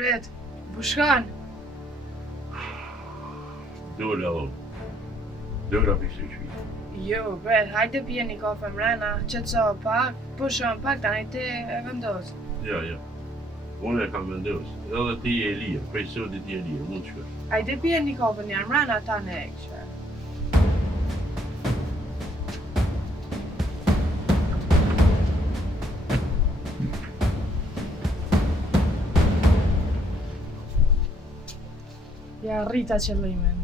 Pret, bushkan. Dola o. Dola pishë shpi. Jo, Pret, hajde pije një kafe mrena, qetëso pak, pushon pak tani ti e vendos. Ja. Unë e kam vendosë. Edhe ti e lirë, prej sotit ti e lirë, mund të shkosh. Hajde pije një kafe një mrena tani e kësha. Ja rrita qëllimin.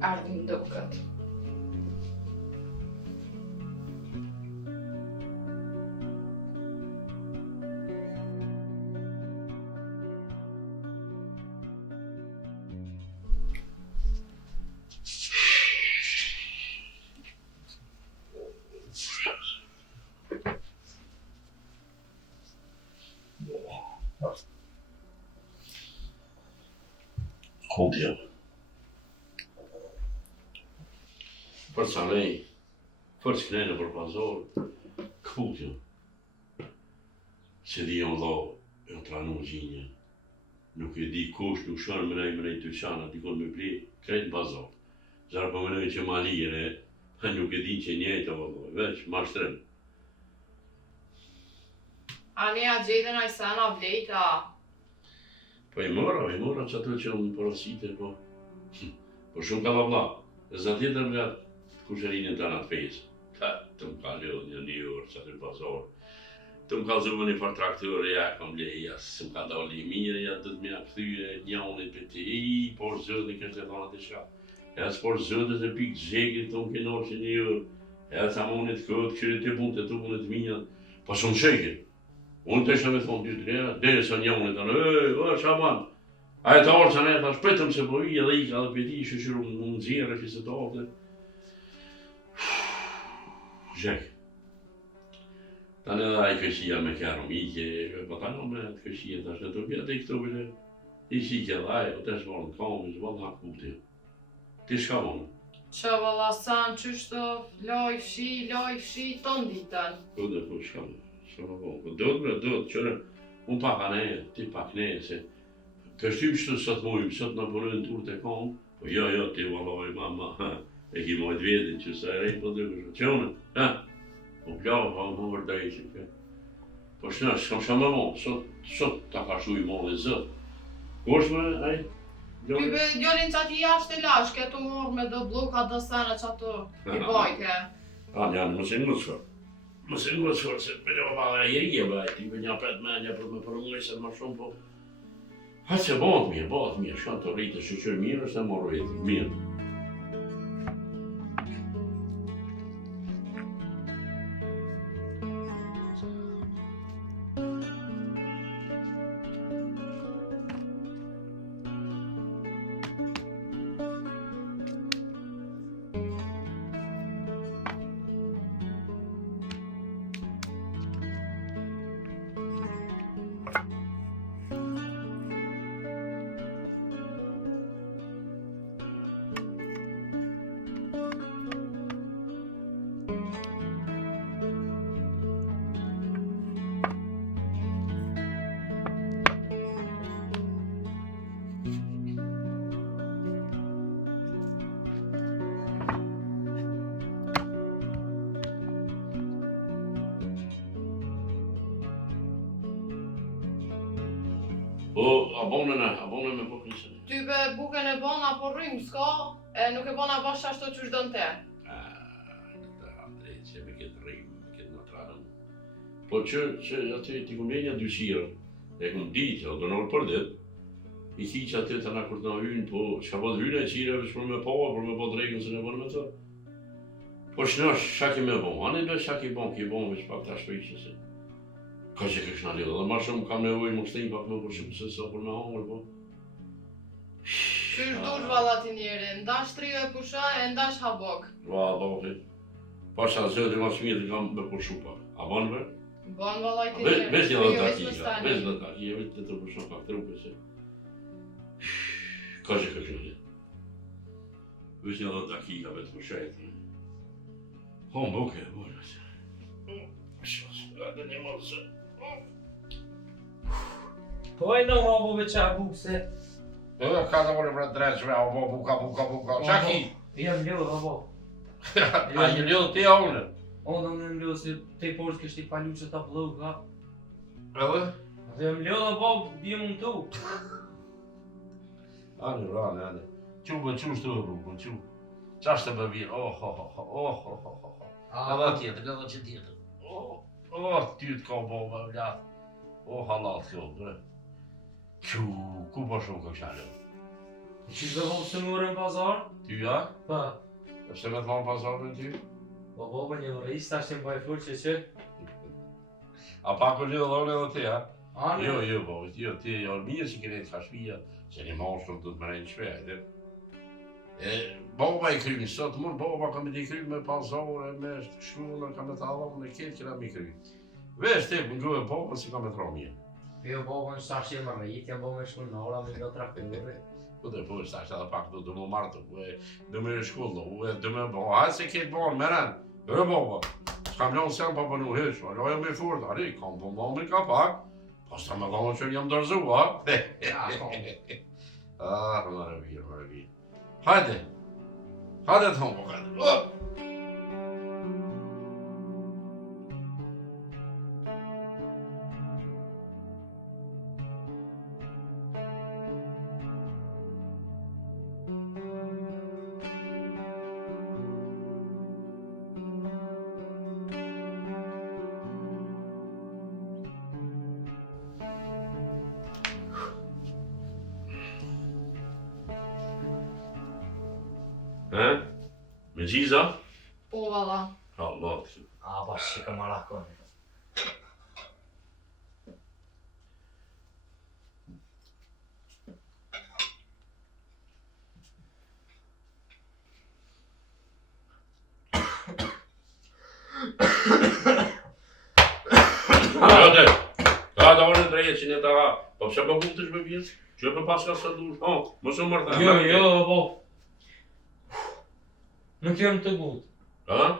ardhmë duket. Goed, ja. Forse a lei, forse knene për pazor, këput jo. Se di janë dho, e në tranu gjinje. Nuk e di kush, nuk shonë mënej të qana, dikon me pli, krejt në pazor. Zarë për mënej që ma lire, nuk e di që njejtë o dho, veç, ma shtrem. Ani a gjetën a i sana vlejta. Po i mora që ato që më porosite, po. Po shumë ka vabla. E za tjetër nga kusherinën të anë fejsë. Të më ka lëdhë një orë, që atë pazor. Të më ka zëmë një farë traktorë, ja, kam leja, së më ka dalë i mire, ja, të të mja këthyre, njaunit për ti, por zëdhe kështë e thonë të shka. Ja, s'por zëdhe të pikë zhegrit të më kënorë që një orë. Ja, të amonit këtë, këshyri të punë të trupën e të minjat. Po shumë shekit. Unë të isha me thonë 2-3, dhe sa njaunit të në, shaban. A e të orë që ne, ta shpetëm se po i edhe i ka dhe peti, shëshirë më nëzirë, fiset të orë. Zhek. Ta në edhe a i këshia me kërëm, i ke, pa ta në me të këshia të ashtë të pja të i këto bile. I si ke dhe a e, o të shvarë në kamë, i zvarë në akuti. Ti shka vonë? Që valla sanë qështë loj fshi, ton ditën. Po dhe po shka vonë. Po do të qërë, unë pak aneje, ti pak neje, se kështim që të sot mojmë, sot në punën tur të kam, po jo, ti valoj mama, e ki mojt vjetin që sa e rejtë, po dhe kështë, që une, po plau, pa më vërdej që ke. Po shna, s'kam shama mo, sot ta ka shuj mo dhe zët. Koshme, aj? Tybe djolin që ati jashtë e lash, ke të morë me do bloka do sene që ato i bajke. Janë, më se ngëtë shorë. Më se ngëtë shorë, se për jo ma dhe jeri e bajt, ti për një pet me një për me përmëjse ma shumë, po. Hajtë se bëhet mirë, shkanë të rritë shëqër mirë, është e morë rritë, mirë. Po, abonën me bukën se. Tybe bukën e bon apo rrymë s'ka, e nuk e bon a bash ashtu që është dënë te. Drejtë, se me këtë rrimë, me këtë natranën. Po që aty ti ku menja dyshirë, e ku ditë, o do nërë për ditë, i ki që aty të na kur të na hynë, po shka po të hynë e qire vësh për me po drejkën se ne bon me të. Po shnash, shaki me bon, anë e be shaki bon, ki bon vësh pak të ashtu i që se. Ka që kështë në lidhë, dhe ma shumë kam nevoj më shtenjë pak me për shumë se sa për me hongër, po. Qysh dush valla ti njeri, ndash trio e pusha e ndash habok. Valla, pasha zëtë ma shmirë të kam me për shumë pak. A banë bërë? Banë valla i ti njeri, Vesh një dhe takija, stani. vesh një dhe takija, vesh të për shumë pak trupe se. Ka që kështë në lidhë. Vesh një dhe takija, vesh për shajtë. Hon, buke, bërë se. Shos, edhe një mërë se. Po e në habo veqa bukse. Ka të mori për drejshme, o buka, qaki? Jam ljohë, habo. A një ljohë ti a une? Unë në ljohë se te porës kështë i palu që ta pëllohu ka. Edhe? Dhe jam ljohë, habo, bje mund tu. Ane. Qu shtu e bukën, qu. Qashtë të më virë, Edhe tjetër. Ty të ka bo me vlat. Halat kjo, bre. Ku po shumë ka kësha ljohë? Që të vëmë së mërë në pazar? Ty ja? Pa. Është me thonë pazarën ty? Po baba një rris, ta shtim baj furë që. A pa kur lidhë dhone edhe ti, ha? Anë? Jo, baba, jo, ti jo mirë që kene të shpia, se një moshëm të të mërejnë shpejt, baba i krymë, sot mund baba kam i krymë me pazare, me shkullën, kam e të allon, e ketë kena mi krymë. Vesh te, më gjuhe baba, si kam e të romje. Jo, baba në shashje më rrit, jam baba me shkullë në ora, me nga trafikëve. Po dhe po, shtash edhe pak du më martu, du me shkullë, du me bo, hajtë se ketë banë, meren, baba, s'kam lanë sen pa përnu heq, loja me furt, ari, kam po më ka pak, pas ta me lanë që jam dërzu, ha? Ja, kom. Më rëvirë. Hajde të thonë po hajde. Me gjiza? Po valla. Allah. A, bash që ka marakon. Hajde. Ka da orën drejtë që ne ta ha. Po pse po kuptesh me vjen? Që po pas ka sa dush. Mos u mërtha. Jo, po. Nuk jam të gut. Ha?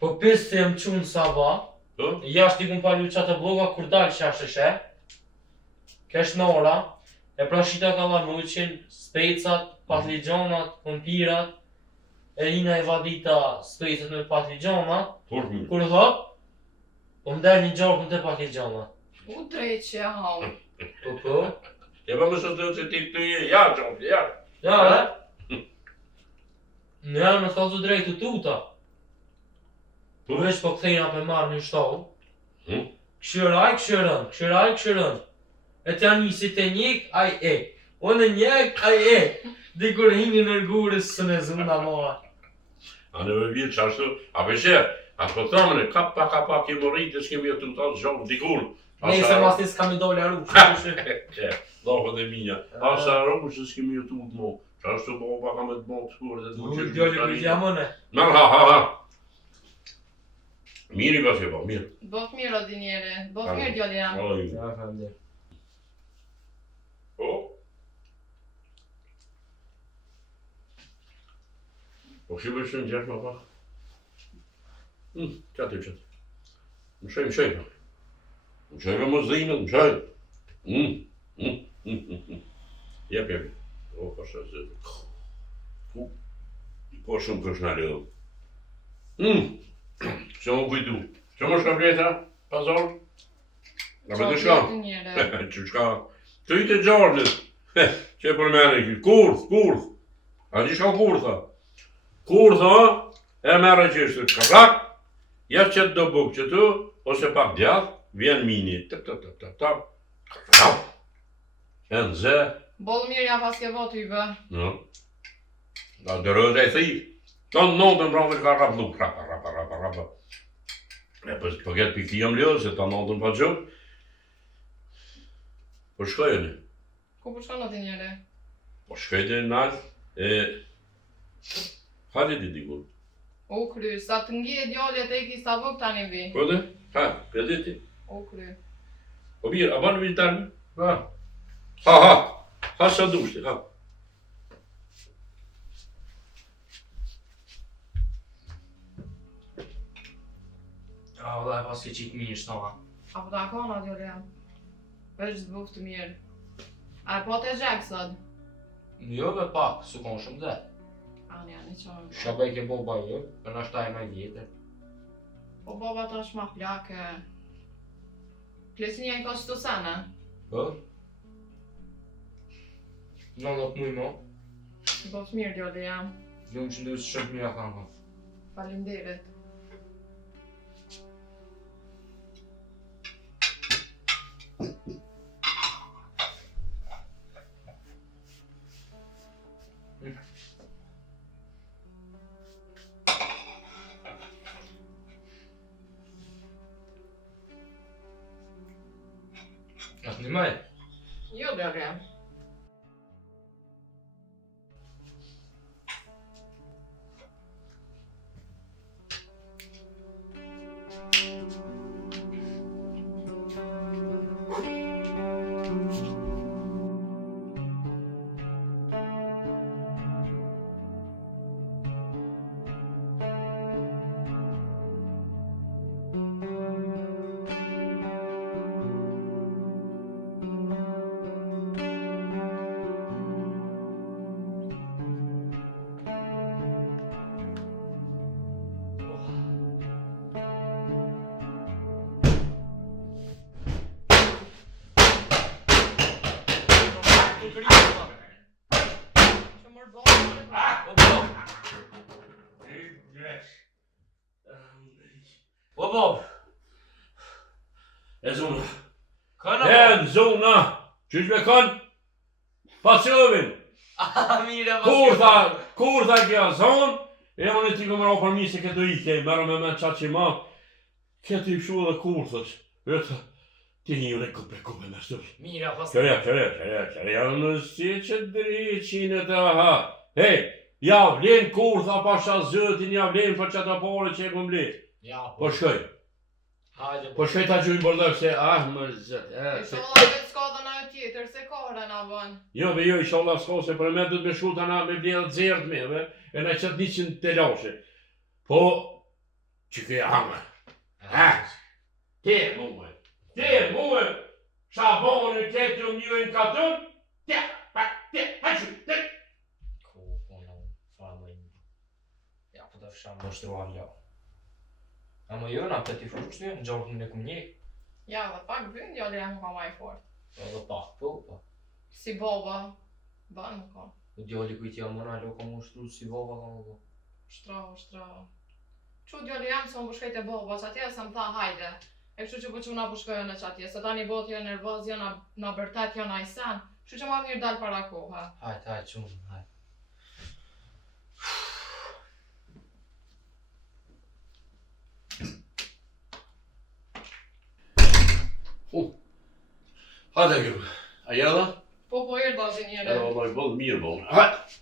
Po pes të jam qunë sabah, Po? jashtë i kun palu qatë bloga kur dalë qashëshe, kesh në ora, e pra shita ka lanuqin, specat, patligjonat, kumpirat, e ina e vadita specat me patligjonat, Por mi. kur hop, po mdel një gjarkën të patligjonat. U drejt që hau. Po? Ja pa më sot të ti të je, ja, Gjopi, ja. Ja, Në janë me thotë drejtë të tuta. Po veç po këthejna për marrë një shtohë. Këshiraj. E të janë njësit e njek, aj e. O në njek, aj e. Dikur hini në gurës së në zunda mora. A në vërvjet që ashtu, a përshë, a të pëtëramën e kapa ke morrit e s'kemi e të të zhovë dikur. Nëse mas të s'kam i dole arru, që Lafët e minja, asa arru që s'kemi e të të mo. Që ashtu po pa kam e të mo të shkurë dhe të më qështë djoli për jamone. Nërë, ha. Miri ka që po, mirë. Bëf mirë o dinjere, bëf mirë djoli jam. Oj. Ja, familje. Po. Po që bërë shënë gjerë ma pak? Qatë. Më shëjmë. Më shëjmë më zdinë, më shëjmë. Jep. O, pa shë zëtë. Po shumë kësh në lëdhëm. Që më kujtu. Që më shka vjeta, pazar? Nga me të shka? Që shka? Të i të gjarnit. Që e për mene kjo. Kurth. A që shka kurtha? Kurtha, e mere që ishte krak, jep që të do buk që tu, ose pak djath, vjen mini. Tap. E në zë. Bollë mirë ja pas ke vot i bë. No. Da dërët e thij. Të nëndën rrëve ka raplu. Rapa. E për këtë pikti jam ljo, se të nëndën pa gjë. Po shkojeni. Ku po shkon o dinjere? Po shkojte në nalë. Hajde ti dikur. U kry, sa të ngje djallet e ki sa vëk tani vi. Po dhe? Ha, këtë ti. U kry. Po mirë, a banë vitarmi? Ha. Ha. Ha sa dushti, ha. A, vëllaj, pas ke qitë mirë shtoma. A po ta kona djoli jam. Veç zbuf të mirë. A po të gjek sot? Jo be pak, su kon shumë dhe. Ani, qarë. Shabaj ke boba jo, për në shtaj me vjetër. Po baba të është ma plake. Klesin janë ka qëto sene? Po? Në nuk muj mo, Bëf mirë djoli jam. ju më që ndërës shumë mira kanë. Faleminderit. Atë një maj? Jo, djali jam. Që mërë bërë. O Bob! E zona. Këna? E zona. Qysh me kanë? Pasovin. Mire, Kur tha kja zonë, e unë e ti këmë ra për mi se këtë ike, mërë me qatë që ma, këtë i pëshu edhe kur thës. Vërë ti një unë e kupe me shtëpi. Mire, pas... Qërja, në si që dreqin e të aha. Hej, ja vlen kur tha pasha zëtin, ja vlen për qatë apore që e këm vlen. Ja, Po shkoj. Hajde, Po shkoj ta gjujnë bordok se, më zët, Inshallah vetë s'ka dhe na tjetër, se kore na bën. Jo, inshallah s'ka se për me du të me shuta na me bledhë zert me, e na qëtë 100 telashe. Po, që këja hangë. Te muë, shabonën këtë ju njën katën, haqë. Ja, po të fsham më shtruar ljo. Ama jo, na të t'i fushtu, në gjokën e këmë një. Ja, dhe pak bëjnë djali jam ka maj fort. Edhe pak, po. Si baba, ban më ka. U djali kujt jam mëna, lo ka më shtru si baba ka më po. Shtra. Qu djali jam se më përshkajt e baba, që atje se më tha hajde. E kështu që po që na përshkojën e që atje, se ta një bot jo nervoz, jo na bërtet, jo na i sen. Kështu që ma mirë dal para kohë. Hajde, qumë, hajde. Hajde kjo, a jeda? Po irë do të njëre. Allah i bëllë mirë bëllë. Hajde!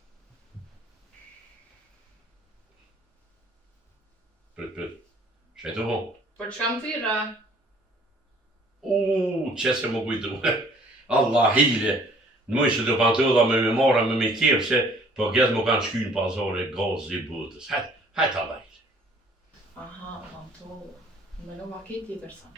Prit. Shajtë po? Për që kam thire? Qese më kujtu. Allah hile. Në mëjë që të pantëlla me mora me kjerë se po këtë më kanë shky në pazore gazë i botës. Hajtë Allah hile. Aha, pantëlla. Me në vakit tjetër sa.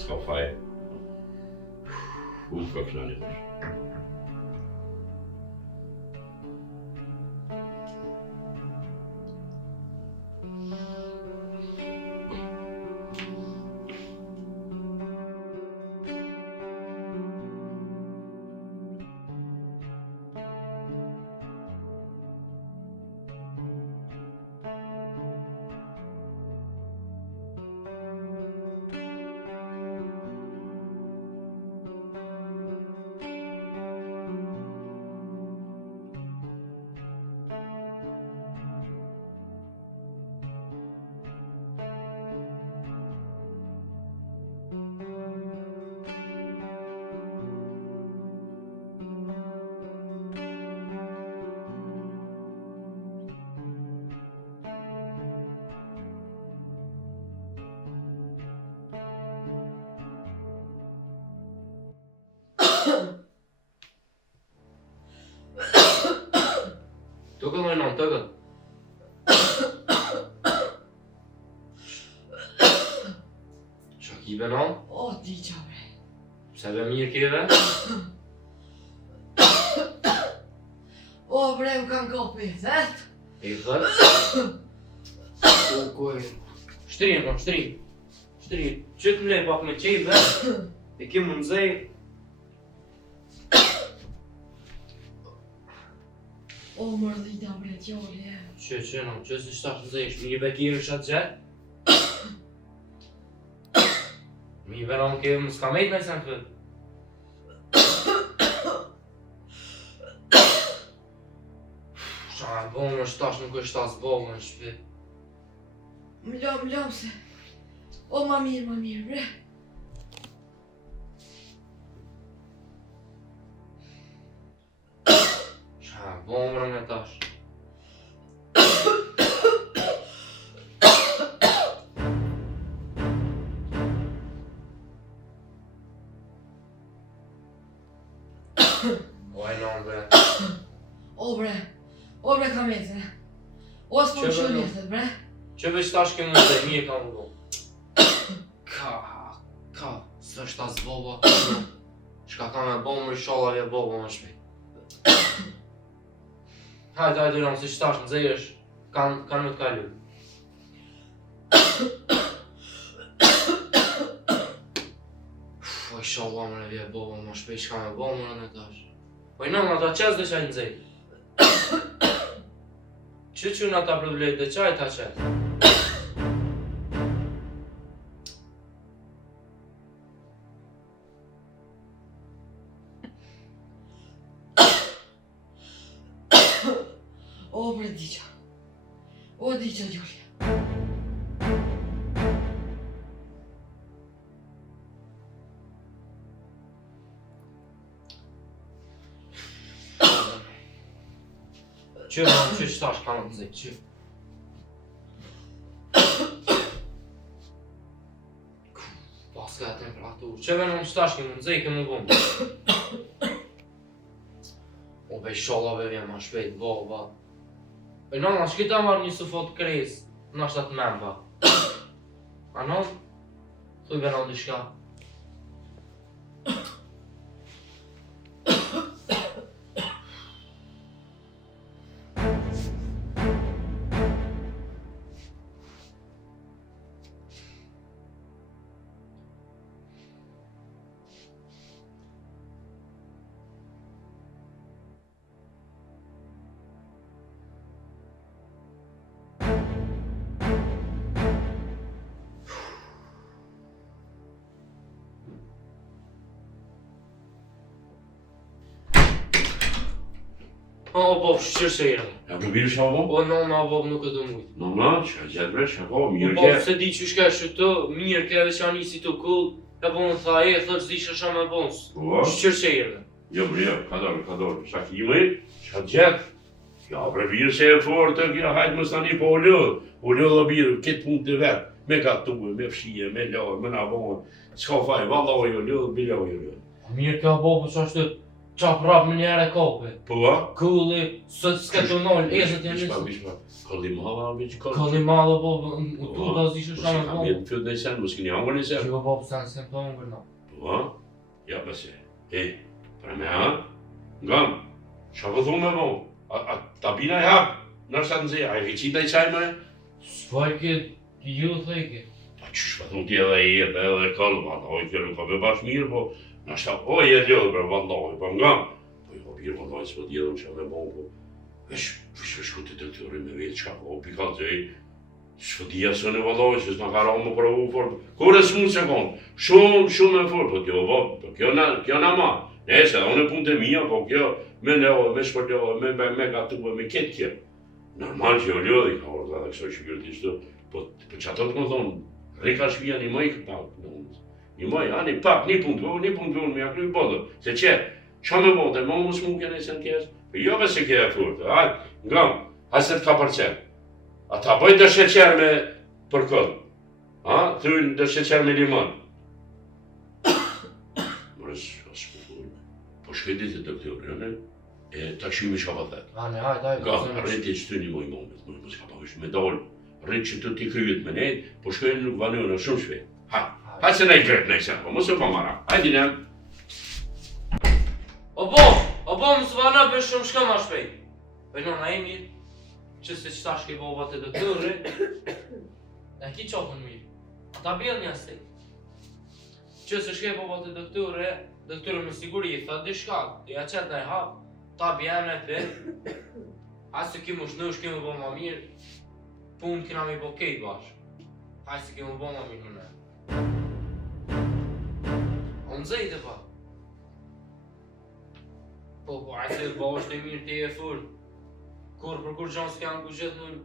Ska faj. Unë ka knani hosh. Të këllë e nëmë të këllë. Qa kive nëmë? O, di qave. Pse dhe mirë kive? O, bre, më kanë kopi, zet? E thërë? O, koj... Shtrin, no, shtrin. Qëtë më le pak me qejtë dhe? E kimë më nëzej. O mërdhita bre t'joli e. Që në që si shtash në zesh, mi bekirë shatë gjetë? Mi veron ke më s'ka mejt me sen të vetë. Qa e bomë në shtash nuk është tas bomë në shpi. M'lom se. O ma mirë bre. Qa e bomë në tash. Oj non bre. O bre kameze. O s'po Që më shumë bërë? jetët bre. Që veç tash ke mund të mirë ka më bo. Ka, së është tas boba. Shka ka me bomë i shallavje boba më shpejt. Hajde, Ram, si shtash në zejesh, kanë me të kalu. Oj, shalva më në vje boba më shpejt, shka me bomë në tash. Oj, në, ma ta qes dhe qaj në zej. Që në ta problejt dhe qaj ta qes. O bre diqa. O diqa gjolja. Që në që shtash ka në zej, që. Pas ka temperaturë, që në shtash ke në zej, ke më bomë. O bej shallave vjen ma shpejt, boba. E nona, që kita marrë një sufot krejs, në ashtë atë memba. A non? Thuj venon di shka. O, bob, shqyrë se jere. Ja për birë shka bo? O, nona, bob, nuk e të mujtë. Nona, që gjetë bre, që po, O, mirë bob, ke. se di që shka shëtë, mirë ke veç janë isi të kull, e po në tha e, thë që di që shama e bons. Po? Shqyrë se jere. Jo bre, ka dorë, sa kime, që gjetë. Ja për birë se e fortë, kja hajtë më stani po o lëdhë dhe birë, këtë punë të vetë. Me ka tuë, me fshije, me lëdhë, me navonë. S'ka faj, valloj o lëdhë, biloj o lëdhë. Mirë ka bob, që ashtë qap rap më njere kope. Po a? Kulli, së s'ke të nolë, ezët janë Bishpa, njësë. bishpa. Kolli mala, veç kolli. Kalli madhe, bob, u tu da zi që shama e Kam bons. jetë fyt në sen, mos kini hangër në sen. Që bob, sen se më të hongër na. Po a? Ja pëse. E, për me a? Ngam, qa po thumë me bo? A ta bina e hap? Nërsa të nëzhe, a e veqita i qaj me? S'fajke, ju thejke. A qysh pa thumë ti edhe i jetë edhe kallë, valloj, kjo nuk ka me bash mirë, po nështë o e ljohë për valloj, po ngam. Po jo birë valloj, s'po djedhëm qa me bo, po vesh shku të doktori me vetë qa, po pikal të e, s'po dija së në valloj, që s'na ka ra më provu fort. Kore s'mu se konë, shumë e fort, po kjo, po kjo na ma. Nese, unë e punë të mija, po kjo me ljohë, me shpërljohë, me gatuë, me ketë kjo. Normal që jo ljohë, ka orë dhe këso që kërë t'i po që ato të më thonë, rika shpia një mëj këpak, një mëj, ani pak, një punë të unë, me jakry bodë, se që, qa me bodë, më më smuke në sen kjesë, për jo be se kje e furtë, ngam, se të ka përqenë, a ta bëjt dhe sheqer me për këtë, thujnë dhe sheqer me limon. Mërës, po shkëti të doktorë, e ta këshimi qa pa thetë. Ane, hajde, Nga, rriti që të një moj moment, më s'ka pa vishë me dollë, rritë që të t'i kryet me nejtë, po shkojnë nuk vanënë shumë shpejt. Hajtë se ne i kretë në kësën, po mos e pa mara, hajtë i nem. O bo, më së vana për shumë shka ma shpejt. Për nona e mirë, që se qëta shke boba të doktorë, e ki qofën mirë, ta bjell një astek. Që se shke boba të doktorë me siguri i thët di shka, ja qëtë e hapë, ta bjell me për, Asë që kemë shnu, shkemë bo ma mirë, punë kena me bo kejt bashkë. Asë që kemë bo ma mirë në. O në zejtë pa. Po, asë bo është e mirë të e furë. Kur për kur gjanë s'kanë ku gjithë mund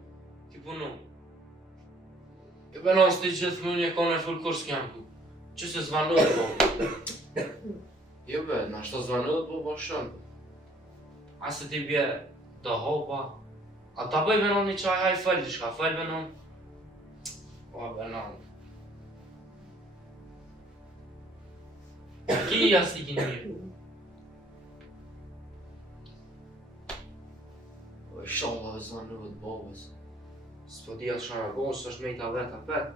t'i punu. E benon s'ti gjithë mund e kone furë kur s'kanë ku. Që se zvanot po. Jo be, na shto zvanot po shumë. Asë t'i bje të hopa. A ta bëj benon një qaj haj fëll t'i shka fëll benon. Po benon. Ki jasë t'i kinë mirë. Po e sholla dhe zvanot bobës. S'po di atë shara gonë, s'është me i ta veta pet.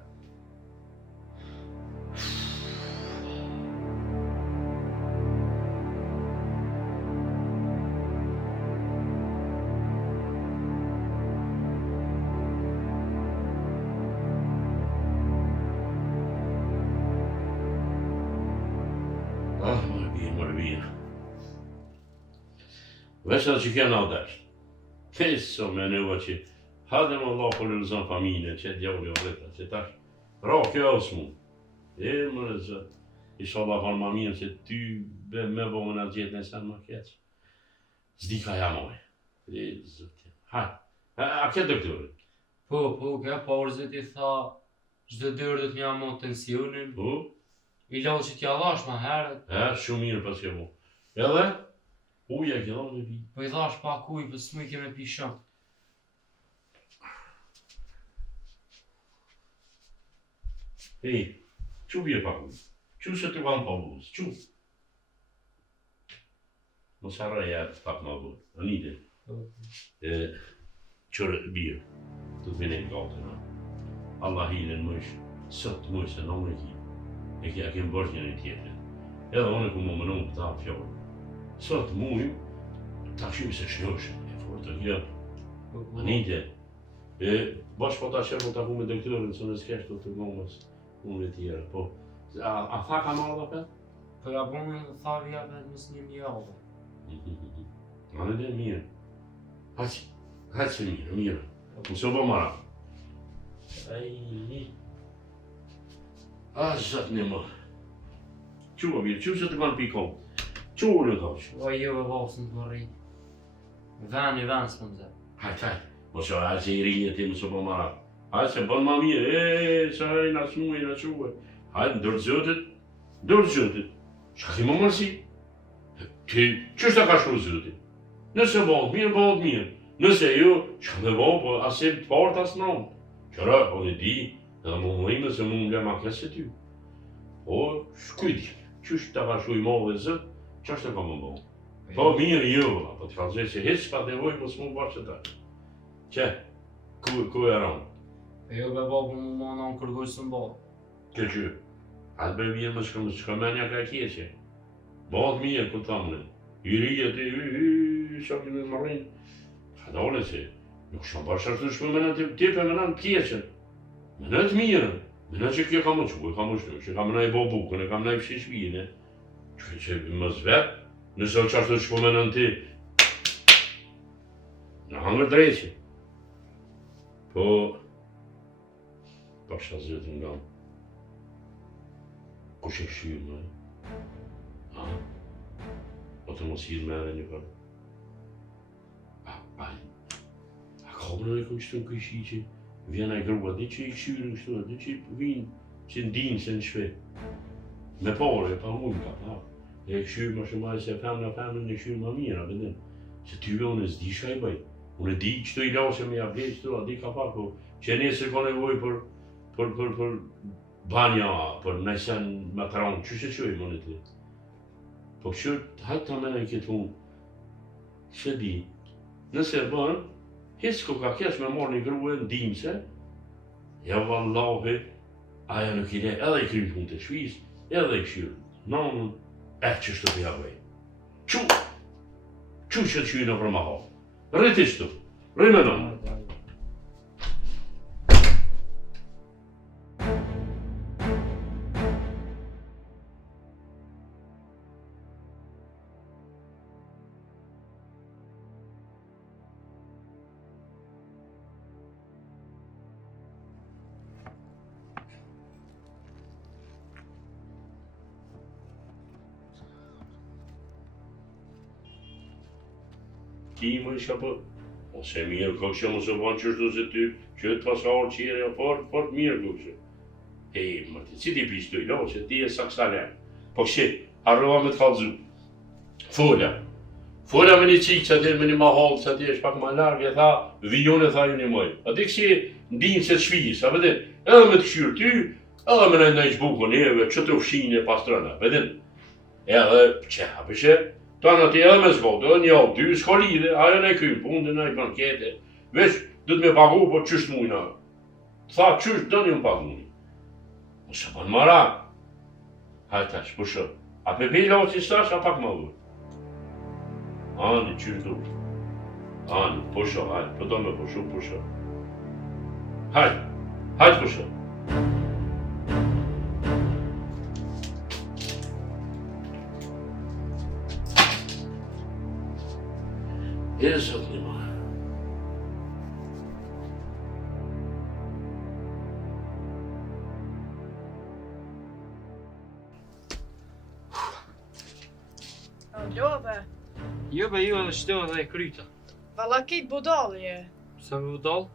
Mërë bia. Vesel që kena o dashtë. Feso me nëva që hadem Allah për lëzën familje, që djavli o vreta, që tash ra kjo osë mu. E mërë zëtë, isha Allah për ma mirë që ty be me bo më në gjithë në sen më keqë. Zdi ka jamoj. E zëtë, a ke doktorit? Po, ke parzit i tha, çdo dërë dhe t'mja mo tensionin. Po? I lau që t'ja dhash ma herët. Shumë mirë pas ke mu. Edhe? Uja ke dhonë me pi. Po i dhash pa kuj, për s'mu i keme pi shumë. Hej, që bje pa kuj? Që se të kanë pa buzë? Që? Mos harra jetë pak ma buzë. Anite. Qërë bje. Të të bine i gate, na. Allah hilën mësh, sot mësh e në më ki. E kja kemë bërgjën e tjetër. Edhe one ku më mënu për ta fjallë. Sot mujmë, ta shumë se shnjoshën e fortë kjo. Anite, bash po ta qërë më ta ku me doktorën, së në s'kesh të të gomës unë e tjera, po. A tha ka marrë dhe për? Po ja bonë dhe tha vja vetë mësë një mjallë. Anite, mirë. Haqë se mirë. Mësë bo mara. A, zëtë një më. Qua mirë, që se të kanë pikon? Qua në kaqë? O jo e vasën të më rritë. Vën s'më në zërë. Hajtë, mos o hajtë se i rinje ti mësë bo mara. Hajtë se bënë ma mirë, se hajtë në smuë, në quë. Hajtë, ndërë zëtit. Shka ti më mërësi? Ti, qështë ta ka shku zëtit? Nëse bëndë mirë. Nëse jo, shka me bëndë, po asim të partë asë nëmë. Qëra, o në di, edhe më mëjme se më nga ma kësë ty. Po, shkujti, qështë ta ka shku i mëllë dhe zëtë, qështë ta ka më bëndë? Po, mirë jo, po të kalëzhe se heç pa nevoj, po s'mu bërë që ta. Që, ku e rëmë? E jo be babë më më në kërgoj së më bërë. Që, atë be mirë më shka menja ka kjeqe. Bëtë mirë, ku të mëne. I rije ti, shakin e më rrinë. Ka dole se, nuk shumë bërë shashtu shpë mëna ti për mëna në kjeqen. Mëna të mirën, mëna që kjo ka më quë, ka më shtu, që ka mëna i bo bukën, e ka mëna i pëshi shpijin, që më zvetë, nëse o qashtu shpë mëna në ti. Në hangër dreqe. Po, pasha zëtë nga më. Kush e shqyrë më? O të mos hirë me edhe një përë. A ka më në e këmë qëtë në këshi që vjen e grua, di që i këshyrë në kështu, di që i vinë, që ndinë se në shpe. Me pare, pa mujnë ka pa. E këshyrë më shumë se femnë në këshyrë më mirë, a bëndin. Se ty unë e s'di shka i bëj. Unë e di qëto i lasë me jabje qëto, a di ka pa, po që nesër ka nevoj për banja, për nëjsen me kranë, që që më në ti? Po këshërë, hajtë ta mene këtë unë, që di, nëse e bënë, hisë ku ka kesh me marrë një grue në dimse, ja vallahi, aja nuk i le edhe i krymë punë të shpis, edhe i këshyrë, nënën, që shtë të jabëj. Që që të qyë në për ma hapë, rriti shtu, rrimë nënë. Ti më isha po. Ose mirë kokëshe mos e banë qështu se ty, që të pasarë qire, fort mirë kokëshe. Më të si ti pistoj, no, se ti e saksalen. Po këshe, harrova me të kalzu. Fola me një qikë që atë me një mahallë, që atë është pak ma largë, e tha, vijon e tha ju një moj. Ati këshe ndinë se të shvijis, a vedin, edhe me të këshyrë ty, edhe me në zbukë neve, që të fshinë e pastrona, vedin. Edhe, që hapëshe, ta në ti edhe me zgotë, edhe një dy, s'ka lidhe, ajo në i krymë punë, në i bankete, veç, du të me pagu, po qështë mujna. Tha, qështë do një më pagu. Mos e banë marak. Hajta, shpëshë. A pepe la o që stash, a pak ma vërë. Ani, qështë du. Ani, pusho, hajtë, pëdo me pusho. Hajtë pusho. E zot një ma. Love, Jo be jo edhe shto edhe e kryta. valla kitë budalje. Se me udall?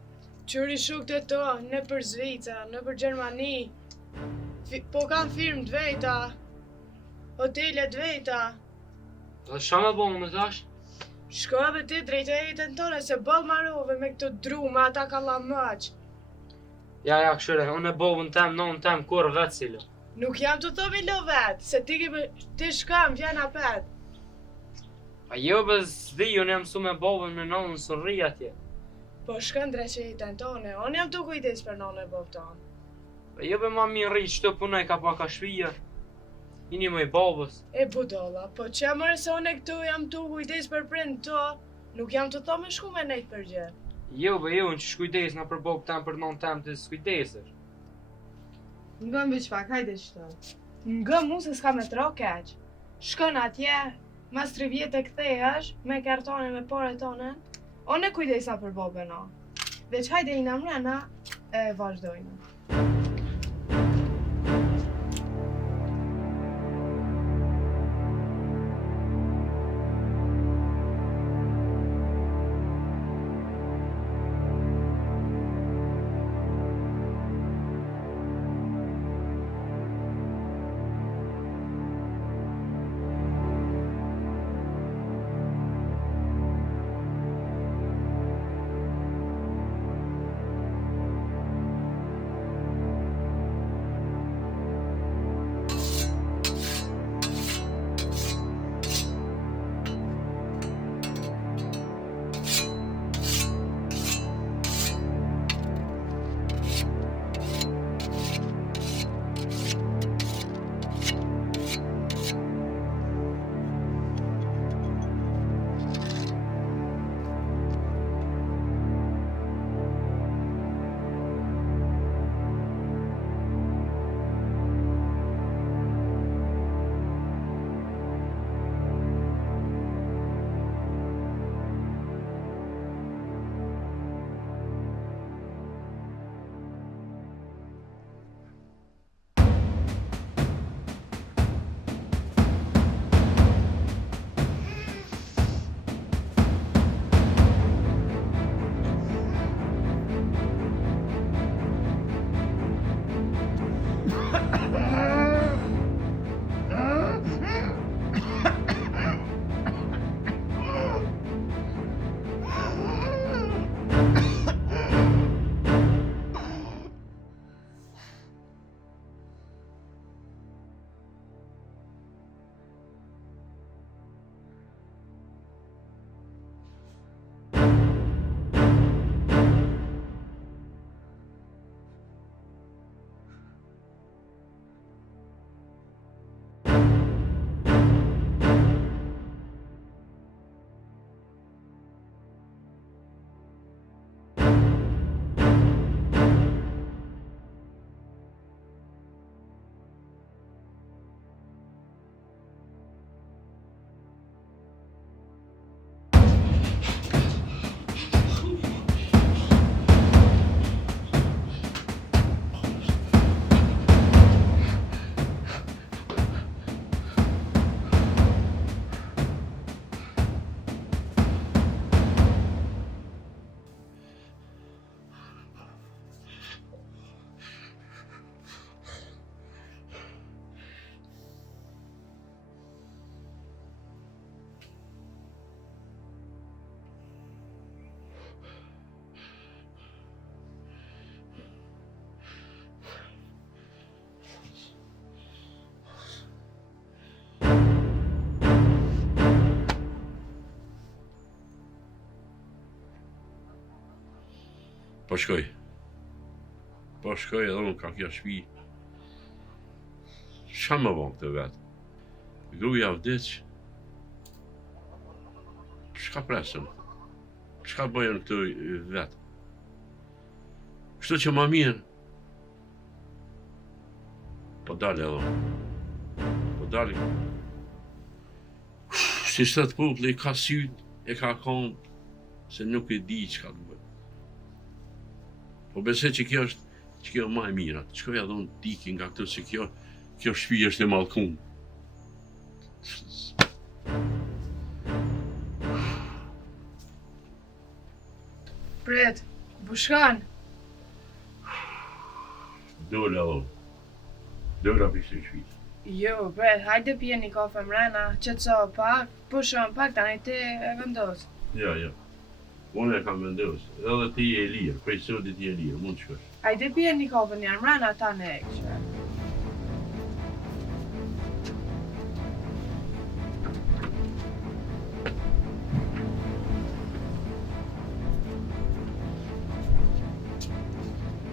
Qëri shukët e to, në për Zvica, në për Gjermani. Po kanë firmë të vejta, hotele të vejta. Dhe shka me bo me tash? Shko edhe ti drejt e jetën tone se bëll marove me këto drume, ata ka la mëq. Ja, këshire, unë e bovën tem, non tem, kur vetë cilë. Nuk jam të thomi lo vetë, se ti shkam, vjen apet. A jo be zdi, unë jam su me bovën me nonën së rri atje. Po shkën drejt e jetën tone, unë jam të kujdes për none e bov tonë. A jo be ma mi rri, qëto punoj ka pa ka shvija. Ini më i bovës. E budolla, po që mërë se unë këtu jam të kujdes për prind to, nuk jam të thome shku me nejt për gjë. Jo be jo, në që shkujdes në për bovë tem për non tem të s'kujdesesh. Ngëm veç pak, hajde qëto. Ngëm mu se s'ka me tro keq. Shkon atje, mas 3 vjetë e kthehesh, me kartone me pore tonen, unë e kujdesa për bobën o. Veç hajde i në mrena, e vazhdojnë. Po shkoj. Po shkoj edhe unë ka kjo shtëpi. Qa më vonë këtë vetë? Gruja vdiq. Shka presëm? Shka bëjën këtë vetë? Kështu që ma mirë. Po dalë edhe. Po dalë. Si shtetë popullë, ka sytë, e ka konë, se nuk e di që ka të bëjë. Po besoj që kjo është ma e mira. Shkoj edhe unë tiki nga këtë se kjo shtëpi është e mallkuar. Pret, bushkan. Dole edhe. Dole për këtë shtëpi. Jo, pret, hajde pije një kafe mrena, qetëso pak, pushon pak, tani ti e vendos. Ja. Unë e kam vendos. Edhe ti je lirë, prej sotit je lirë, mund të shkosh. Hajde pije një kafe një mrena, tani e kështë.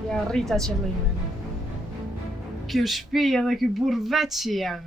Ja rrita qëllimin. Kjo shtëpi edhe ky burr veç që jam.